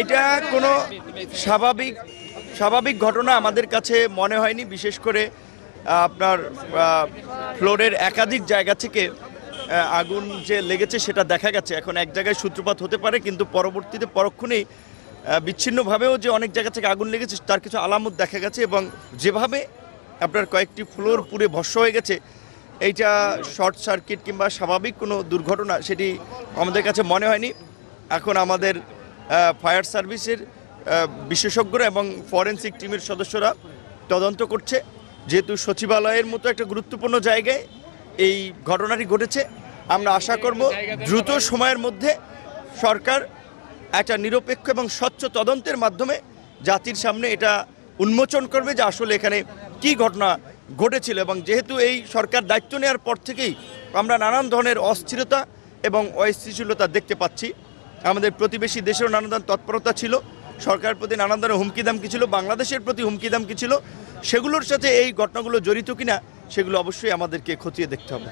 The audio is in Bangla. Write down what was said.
এটা কোনো স্বাভাবিক স্বাভাবিক ঘটনা আমাদের কাছে মনে হয়নি। বিশেষ করে আপনার ফ্লোরের একাধিক জায়গা থেকে আগুন যে লেগেছে সেটা দেখা গেছে। এখন এক জায়গায় সূত্রপাত হতে পারে, কিন্তু পরবর্তীতে পরক্ষণেই বিচ্ছিন্নভাবেও যে অনেক জায়গা থেকে আগুন লেগেছে তার কিছু আলামত দেখা গেছে। এবং যেভাবে আপনার কয়েকটি ফ্লোর পুড়ে ভস্ম হয়ে গেছে, এইটা শর্ট সার্কিট কিংবা স্বাভাবিক কোনো দুর্ঘটনা সেটি আমাদের কাছে মনে হয়নি। এখন আমাদের ফায়ার সার্ভিসের বিশেষজ্ঞরা এবং ফরেনসিক টিমের সদস্যরা তদন্ত করছে। যেহেতু সচিবালয়ের মতো একটা গুরুত্বপূর্ণ জায়গায় এই ঘটনাটি ঘটেছে, আমরা আশা করব দ্রুত সময়ের মধ্যে সরকার একটা নিরপেক্ষ এবং স্বচ্ছ তদন্তের মাধ্যমে জাতির সামনে এটা উন্মোচন করবে যে আসলে এখানে কি ঘটনা ঘটেছিল। এবং যেহেতু এই সরকার দায়িত্ব নেওয়ার পর থেকেই আমরা নানান ধরনের অস্থিরতা এবং অস্থিতিশীলতা দেখতে পাচ্ছি। আমাদের প্রতিবেশী দেশেরও নানান ধরনের তৎপরতা ছিল, সরকারের প্রতি নানান ধরনের হুমকি দামকি ছিল, বাংলাদেশের প্রতি হুমকি দামকি ছিল। সেগুলোর সাথে এই ঘটনাগুলো জড়িত কিনা সেগুলো অবশ্যই আমাদেরকে খতিয়ে দেখতে হবে।